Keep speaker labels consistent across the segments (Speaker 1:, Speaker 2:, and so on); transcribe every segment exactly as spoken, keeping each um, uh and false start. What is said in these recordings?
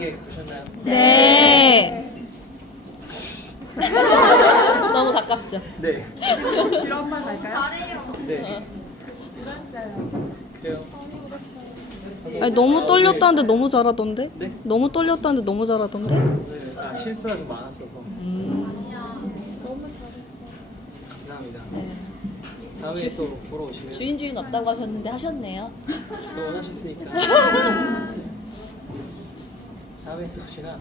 Speaker 1: 재밌게 보셨나요?
Speaker 2: 네.
Speaker 3: 너무 가깝죠?
Speaker 1: 네.
Speaker 4: 뒤로 한 번 갈까요?
Speaker 1: 네. 그래요.
Speaker 2: 아니, 너무 떨렸다는데 너무 잘하던데?
Speaker 1: 네?
Speaker 2: 너무 떨렸다는데 너무 잘하던데?
Speaker 1: 오늘 아, 실수가 좀 많았어서. 감사합니다. 다음에 또 보러 오시면
Speaker 3: 주인 주인 없다고 하셨는데 하셨네요.
Speaker 1: 또 원하셨으니까. 다음에 또 제가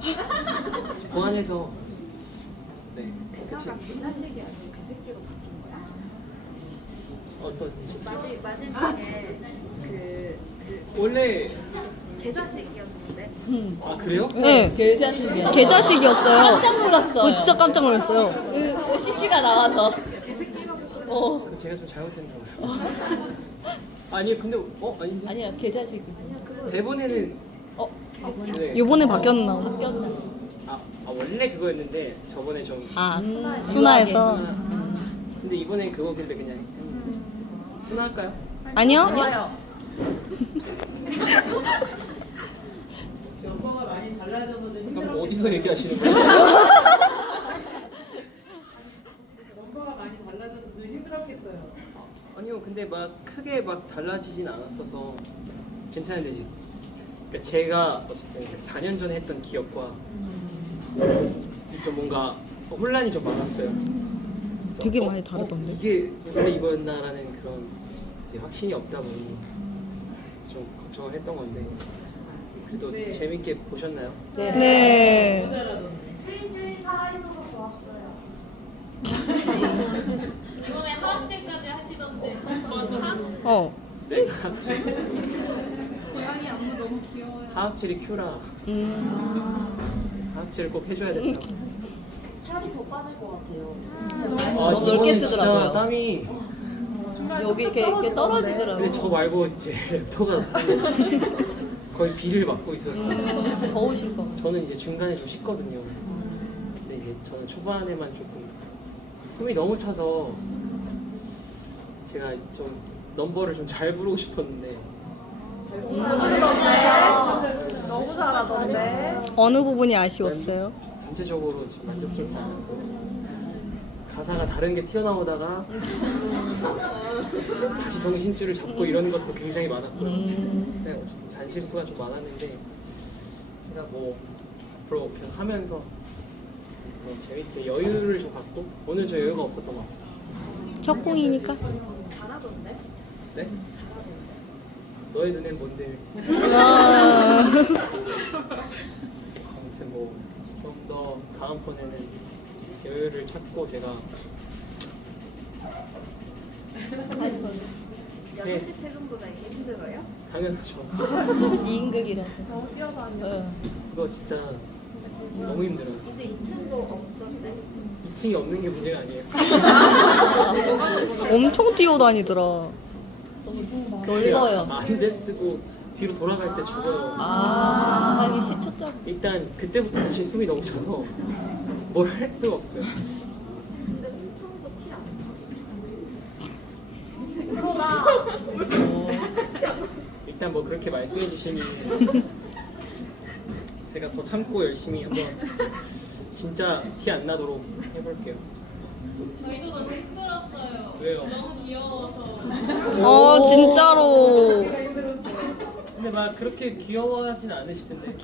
Speaker 1: 보안해서 네.
Speaker 5: 대사가 개자식이 아니고 개새끼로 바뀐 거야?
Speaker 1: 어떤
Speaker 5: 마지, 마지막에 그, 그
Speaker 1: 원래
Speaker 5: 개자식이었는데
Speaker 1: 아 그래요?
Speaker 2: 네.
Speaker 3: 개자식이야.
Speaker 2: 개자식이었어요.
Speaker 3: 깜짝 놀랐어요.
Speaker 2: 그거 진짜 깜짝 놀랐어요.
Speaker 3: 그 씨씨가 나와서.
Speaker 5: 개새끼라고 그래.
Speaker 3: 어.
Speaker 1: 제가 좀 잘못했나 봐요. 아니 근데 어 아닌데
Speaker 3: 아니야 개자식.
Speaker 1: 대본에는
Speaker 3: 어.
Speaker 1: 네.
Speaker 2: 요번에 바뀌었나?
Speaker 3: 바뀌었나?
Speaker 1: 아, 아 원래 그거였는데 저번에 좀
Speaker 2: 아,
Speaker 3: 음,
Speaker 2: 순화해서.
Speaker 1: 순화. 근데 이번엔 그거 근데 그냥 순화할까요?
Speaker 2: 아니요?
Speaker 4: 연보가 많이 달라져서 좀
Speaker 1: 잠깐
Speaker 4: 힘들었겠어요.
Speaker 1: 어디서 얘기하시는 거예요?
Speaker 4: 연보가 많이 달라져서 좀 힘들었겠어요.
Speaker 1: 아니요 근데 막 크게 막 달라지진 않았어서 괜찮은데 지금 그러니까 제가 어쨌든 사 년 전에 했던 기억과 좀 뭔가 혼란이 좀 많았어요. 그래서
Speaker 2: 되게
Speaker 1: 어,
Speaker 2: 많이 다르던데.
Speaker 1: 어, 이게 원래 이거였나라는 그런 이제 확신이 없다 보니 좀 걱정을 했던 건데 그래도
Speaker 4: 네.
Speaker 1: 재밌게 보셨나요?
Speaker 3: 네.
Speaker 2: 네.
Speaker 4: 잘하던데.
Speaker 5: 주인주인 살아있어서 좋았어요.
Speaker 6: 이번에 하학제까지 하시던데.
Speaker 2: 어.
Speaker 1: 네. 하악질이 큐라.
Speaker 2: 음.
Speaker 1: 하악질을 꼭 해줘야 된다.
Speaker 5: 살이 더 빠질 것 같아요.
Speaker 1: 아,
Speaker 3: 너무 넓게
Speaker 1: 이거는
Speaker 3: 쓰더라고요.
Speaker 1: 진짜 땀이.
Speaker 3: 여기 이렇게, 이렇게 떨어지더라고요.
Speaker 1: 근데 저 말고 이제 랩터가 거의 비를 맞고 있어서
Speaker 3: 음, 더우실 거.
Speaker 1: 저는 이제 중간에 좀 쉬거든요. 근데 이제 저는 초반에만 조금 숨이 너무 차서 제가 좀 넘버를 좀 잘 부르고 싶었는데
Speaker 5: 너무 잘하던데.
Speaker 2: 어느 부분이 아쉬웠어요?
Speaker 1: 전체적으로 좀 만족스럽지 않았고 가사가 다른 게 튀어나오다가 다시 정신줄을 잡고 이런 것도 굉장히 많았고요. 네, 어쨌든 잔실수가 좀 많았는데 제가 뭐 앞으로 계속 하면서 뭐 재밌게 여유를 좀 갖고 오늘 저 여유가 없었던 것 같아요.
Speaker 2: 첫 공이니까.
Speaker 5: 잘하던데?
Speaker 1: 네? 너의 눈엔 뭔데?
Speaker 2: 와.
Speaker 1: 아무튼 뭐 좀 더 다음번에는 여유를 찾고 제가
Speaker 5: 여섯 시 퇴근보다 이게 힘들어요?
Speaker 1: 당연하죠.
Speaker 3: 이인극이라서.
Speaker 5: 너무 뛰어다니고.
Speaker 3: 어.
Speaker 1: 그거 진짜 너무 힘들어요.
Speaker 5: 이제 이 층도 없던데?
Speaker 1: 이 층이 없는 게 문제가 아니에요.
Speaker 2: 엄청 뛰어다니더라.
Speaker 3: 넓어요.
Speaker 1: 안대 쓰고 뒤로 돌아갈 때 죽어요.
Speaker 3: 아, 하기 시초점.
Speaker 1: 일단 그때부터 다시 숨이 너무 차서 뭘 할 수가 없어요.
Speaker 5: 근데 숨청도 티 안
Speaker 1: 일단 뭐 그렇게 말씀해 주시니 제가 더 참고 열심히 한번 진짜 티 안 나도록 해볼게요.
Speaker 6: 저희도 너무 힘들었어요.
Speaker 1: 왜요?
Speaker 6: 너무 귀여워서.
Speaker 2: 어, 진짜로.
Speaker 1: 근데 막 그렇게 귀여워하진 않으시던데.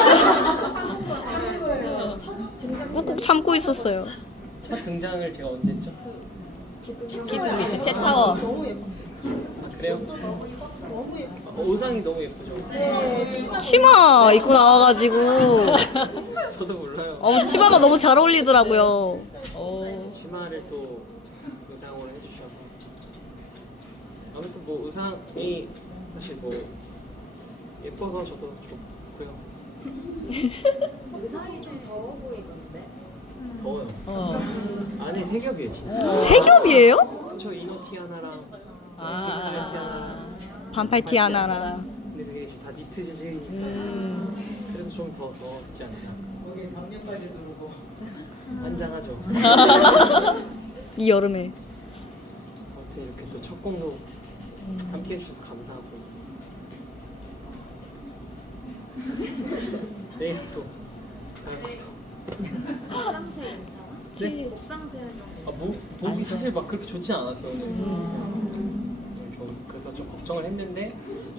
Speaker 2: 꾹꾹 참고 있었어요.
Speaker 1: 첫 등장을 제가 언제 했죠?
Speaker 3: 기둥 밑에 세타워.
Speaker 1: 아 그래요? 어, 의상이 너무 예쁘죠?
Speaker 2: 치마 입고 나와가지고.
Speaker 1: 저도 몰라요.
Speaker 2: 어, 치마가 너무 잘 어울리더라고요.
Speaker 3: 오.
Speaker 1: 치마를 또 의상으로 해주셔서 아무튼 뭐 의상이 사실 뭐 예뻐서 저도 좋고요.
Speaker 5: 의상이 좀 더워 보이던데?
Speaker 1: 더워요.
Speaker 3: 어.
Speaker 1: 안에 세 겹이에요 진짜.
Speaker 2: 세 겹이에요?
Speaker 1: 저 이너 티 하나랑
Speaker 3: 아.
Speaker 1: 싱글레 티 하나.
Speaker 2: 반팔 티 하나랑.
Speaker 1: 근데 그게 지금 다 니트 재질이니까
Speaker 3: 음.
Speaker 1: 그래서 좀 더 더웠지 않나.
Speaker 4: 거기 방역까지 들어오고.
Speaker 1: 환장하죠.
Speaker 2: 이 여름에.
Speaker 1: 아무튼 이렇게 또 첫 공도 함께 해주셔서 감사하고 내일 또 다음 것도.
Speaker 5: 목 상태 괜찮아?
Speaker 1: 네?
Speaker 5: 목 상태는
Speaker 1: 아, 목, 목이 사실 막 그렇게 좋지 않았어요 오늘. 좀 그래서 좀 걱정을 했는데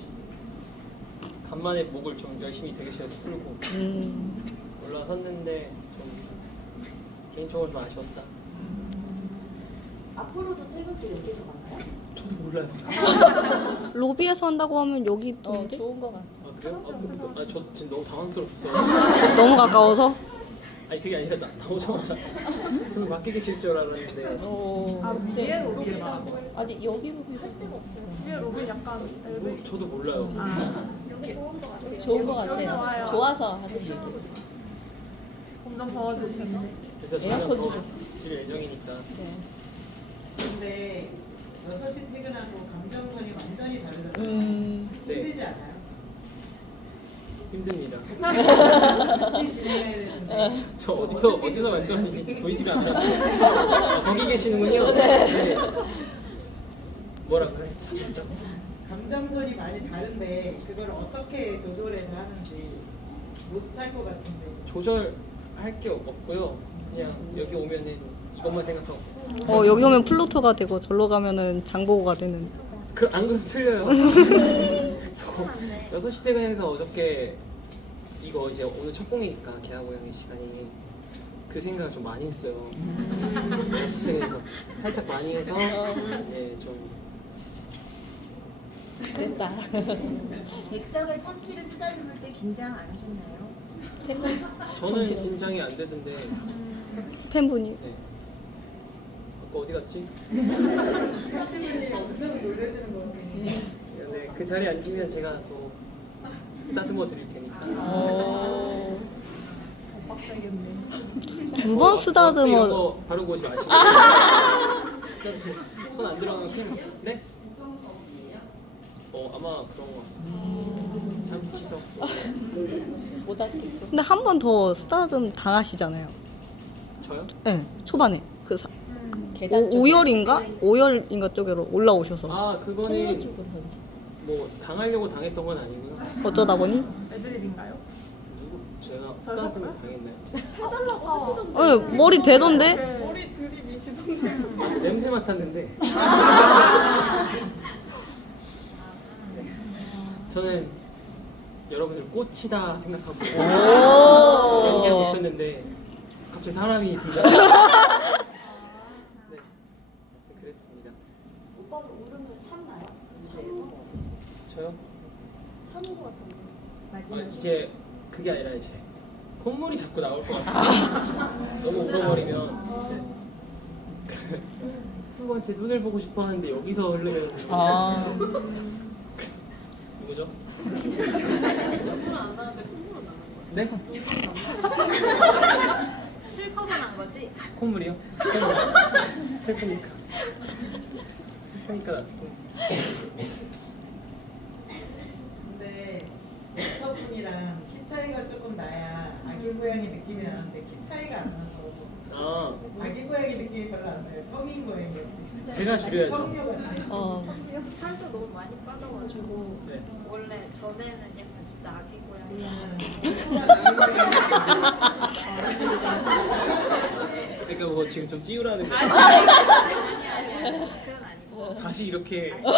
Speaker 1: 간만에 목을 좀 열심히 대기실에서 풀고
Speaker 3: 음.
Speaker 1: 올라섰는데 좀 개인적으로 좀 아쉬웠다.
Speaker 5: 앞으로도 태극기 여기서 만나요?
Speaker 1: 저도 몰라요.
Speaker 2: 로비에서 한다고 하면 여기
Speaker 3: 어,
Speaker 2: 있던데?
Speaker 3: 좋은 거 같아.
Speaker 1: 아 그래요? 아, 그래서, 아, 저 지금 너무 당황스럽었어요.
Speaker 2: 너무 가까워서?
Speaker 1: 아니 그게 아니라 나, 나오자마자 저는 밖에 계실 줄 알았는데
Speaker 3: 오.
Speaker 4: 아, 위에 로비에 말한 거.
Speaker 3: 아니 여기 로비 할 데가 없어요.
Speaker 4: 위에 로비 약간
Speaker 1: 뭐, 저도 몰라요.
Speaker 5: 여기 좋은 거 같아요.
Speaker 3: 좋은 거
Speaker 4: 좋아요.
Speaker 3: 같아요. 좋아서 하듯이.
Speaker 4: 점점 더워질 텐데.
Speaker 1: 그래서 저는
Speaker 3: 에어컨도
Speaker 1: 더 질 예정이니까.
Speaker 3: 네.
Speaker 4: 근데 여섯 시 퇴근하고 감정선이 완전히 다르잖아요.
Speaker 3: 음.
Speaker 1: 네.
Speaker 4: 힘들지 않아요?
Speaker 1: 힘듭니다.
Speaker 4: 같이 지내야 되는데.
Speaker 1: 저 어디서 어디서 말씀하시는지 보이지가 않아요. 아, 거기 계시는군요. 네. 뭐라 그래? 진짜.
Speaker 4: 감정선이 많이 다른데 그걸 어떻게 조절해서 하는지 못할 것 같은데.
Speaker 1: 조절할 게 없고요. 그냥 여기 오면은 이것만 생각하고.
Speaker 2: 어, 여기 오면 플로터가 되고 절로 가면은 장보고가 되는.
Speaker 1: 그, 안 그러면 틀려요. 여섯 시 퇴근해서 어저께 이거 이제 오늘 첫 공이니까 개화 고양이 시간이 그 생각을 좀 많이 했어요. 여섯 시 퇴근해서 살짝 많이 해서 네, 좀
Speaker 3: 그랬다.
Speaker 7: 백석을 참치를 쓰다듬을 때 긴장 안 하셨나요?
Speaker 3: 생각.
Speaker 1: 저는 긴장이 안 되던데
Speaker 2: 팬분이.
Speaker 1: 네. 아까 어디 갔지?
Speaker 4: 사치분이 엄청 놀라시는 것 같아요.
Speaker 1: 네, 그 자리에 앉으면 제가 또 쓰다듬어 드릴 테니까.
Speaker 3: 오.
Speaker 4: 빡세겠네.
Speaker 2: 두 번
Speaker 1: 이런
Speaker 2: 쓰다듬어.
Speaker 1: 거 바르고 오지 마시고. 손 안 들어가는 크림. 네? 어 아마 그런 것 같습니다. 삼치석.
Speaker 3: 못 하겠어.
Speaker 2: 근데 한 번 더 쓰다듬 당하시잖아요.
Speaker 1: 저요?
Speaker 2: 네, 초반에. 그 사,
Speaker 3: 계단
Speaker 2: 오, 오열인가? 오열인가 쪽으로 올라오셔서.
Speaker 1: 아 그거는
Speaker 3: 쪽으로 던지.
Speaker 1: 뭐 당하려고 당했던 건 아니고요.
Speaker 2: 어쩌다 보니?
Speaker 4: 애드립인가요?
Speaker 1: 누구 제가 쓰다듬을 당했나요?
Speaker 5: 해달라고 하시던데.
Speaker 2: 네, 머리 되던데?
Speaker 4: 머리 들이미시던데.
Speaker 1: 아, 냄새 맡았는데. 저는 여러분들 꽃이다 생각하고 연기하고 있었는데 갑자기 사람이 들려서 네, 아무튼 그랬습니다.
Speaker 5: 오빠도 울음을 참나요? 차에서?
Speaker 1: 저요?
Speaker 5: 참은 거 같던데.
Speaker 1: 아, 이제 그게 아니라 이제 콧물이 자꾸 나올 것 같아요. 너무 울어버리면 네. 두 번째 눈을 보고 싶어 하는데 여기서 흐르면
Speaker 3: 아.
Speaker 1: 누구죠?
Speaker 5: 눈물은 안 나는데 콧물은 나는 거야.
Speaker 1: 네?
Speaker 5: 슬퍼서 난 거지?
Speaker 1: 콧물이요? 슬프니까 슬프니까 났고.
Speaker 4: 근데 엑스터분이랑 키 차이가 조금 나야 아기 고양이 느낌이 나는데 키 차이가 안 나서
Speaker 1: 아
Speaker 4: 아기 고양이 느낌이 별로 안 나요. 성인 고양이.
Speaker 1: 제가 줄여야죠.
Speaker 4: 성녀 같아요.
Speaker 3: 어.
Speaker 5: 여기 살도 너무 많이 빠져가지고
Speaker 1: 네.
Speaker 5: 원래 전에는 약간 진짜 아기 고양이.
Speaker 1: 그러니까 뭐 지금 좀 찌우라는 거.
Speaker 5: 아니 아니 아니 그건 아니고.
Speaker 1: 다시 이렇게
Speaker 5: 그건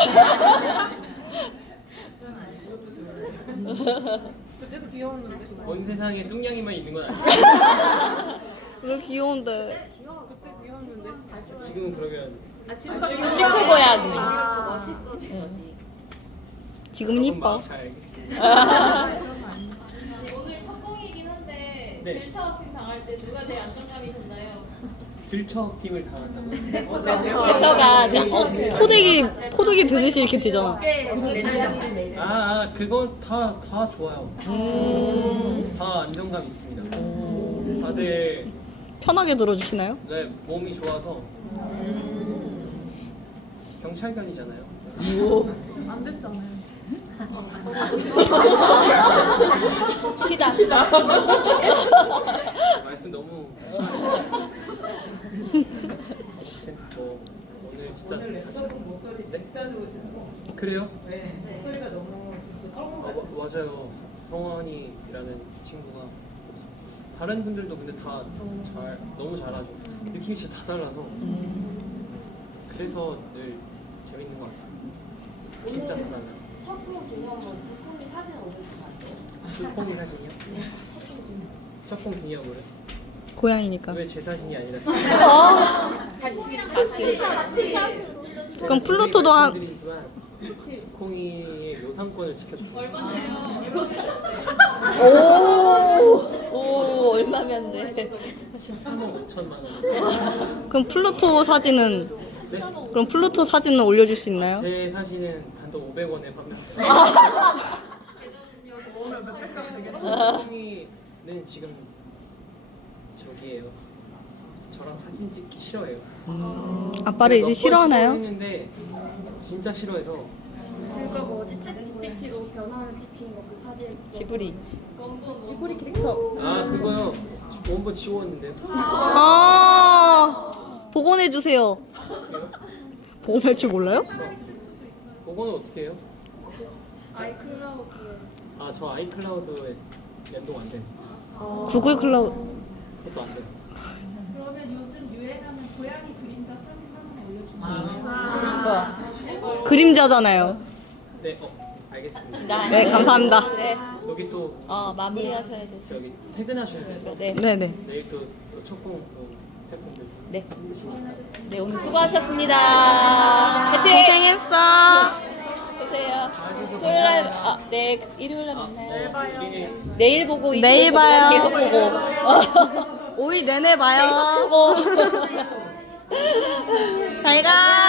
Speaker 5: 아니고.
Speaker 4: 그때도 귀여웠는데.
Speaker 1: 온 세상에 뚱냥이만 있는 건 아니에요.
Speaker 2: 왜 귀여운데?
Speaker 5: 네, 귀여워. 그때 귀여웠는데.
Speaker 1: 지금은 그러면
Speaker 5: 아 지금
Speaker 3: 시크 고양이.
Speaker 5: 지금 더 멋있어진
Speaker 3: 응.
Speaker 5: 거지.
Speaker 2: 지금은
Speaker 1: 여러분
Speaker 2: 이뻐.
Speaker 1: 마음 잘 알겠습니다.
Speaker 6: 오늘 첫 공이긴 한데
Speaker 1: 네.
Speaker 6: 들차업힘 당할 때 누가 제일 안정감이셨나요?
Speaker 1: 들쳐힘을 당한다고.
Speaker 3: 대처가 그냥 어,
Speaker 2: 포대기, 포대기 드듯이 이렇게 되잖아.
Speaker 7: 고양이를 매달.
Speaker 1: 아, 아 그건 다 다 좋아요. 다 안정감 있습니다. 다들
Speaker 2: 편하게 들어주시나요?
Speaker 1: 네, 몸이 좋아서 경찰관이잖아요.
Speaker 4: 안 됐잖아요.
Speaker 3: 키다.
Speaker 1: 말씀 너무 뭐 오늘 진짜
Speaker 4: 오늘 랩터분 목소리 진짜 좋으시고.
Speaker 1: 그래요?
Speaker 4: 네, 목소리가 너무 진짜 성우
Speaker 1: 아,
Speaker 4: 같아요.
Speaker 1: 마- 맞아요. 성원이라는 친구가 다른 분들도 근데 다 잘 너무 잘하죠. 느낌이 진짜 다 달라서 그래서 늘 재밌는 것 같습니다. 진짜 달라요.
Speaker 8: 첫공 기념으로 두콩이 사진 올려주면
Speaker 1: 두콩이 사진이요? 첫공 기념으로?
Speaker 2: 고양이니까.
Speaker 1: 왜 제 사진이 아니라?
Speaker 2: 그럼 플루토도 한
Speaker 1: 분들이지만 두콩이의 묘상권을 지켜주세요.
Speaker 6: 얼마세요?
Speaker 3: 오, 오 얼마면 돼?
Speaker 1: 십삼억 오천만 원.
Speaker 2: 그럼 플루토 사진은
Speaker 1: 네?
Speaker 2: 그럼 플루토 사진은 올려줄 수 있나요?
Speaker 1: 제 사진은 단돈 오백 원에 판매합니다. 두콩이는 지금 저기예요. 저랑 사진 찍기 싫어해요.
Speaker 2: 아빠를 이제 싫어하나요?
Speaker 1: 했는데 진짜 싫어해서
Speaker 8: 그거 뭐지? 챗지피티로 변환시킨 거 그 사진
Speaker 3: 지브리.
Speaker 6: 지브리
Speaker 1: 아 그거요. 원본 지웠는데.
Speaker 2: 아 복원해 주세요. 복원할 줄 몰라요?
Speaker 1: 그거는 어떻게 해요?
Speaker 8: 아이클라우드에
Speaker 1: 아 저 아이클라우드에 연동 안 돼.
Speaker 2: 구글 클라우드.
Speaker 1: 그것도 안 돼요.
Speaker 6: 그러면 요즘 유행하는 고양이 그림자 사진 한번 올려주면
Speaker 3: 뭐?
Speaker 2: 그림자잖아요.
Speaker 1: 네, 어 알겠습니다.
Speaker 3: 나.
Speaker 2: 네 감사합니다.
Speaker 3: 네.
Speaker 1: 여기 또
Speaker 3: 어 마무리하셔야 돼.
Speaker 1: 저기 퇴근하셔야 돼서
Speaker 3: 네.
Speaker 2: 네네.
Speaker 1: 내일 또또첫공또 스태프분들
Speaker 3: 네.
Speaker 1: 힘드시니까.
Speaker 3: 네 오늘 수고하셨습니다. 화이팅!
Speaker 2: 고생했어.
Speaker 3: 보세요. 토요일 날, 아, 네, 일요일 날 만나요.
Speaker 1: 내일 봐요.
Speaker 3: 내일 보고 일요일
Speaker 2: 내일
Speaker 3: 보고,
Speaker 2: 봐요.
Speaker 3: 계속 보고.
Speaker 2: 오 일 내내 봐요.
Speaker 3: 계속 보고.
Speaker 2: 잘 가.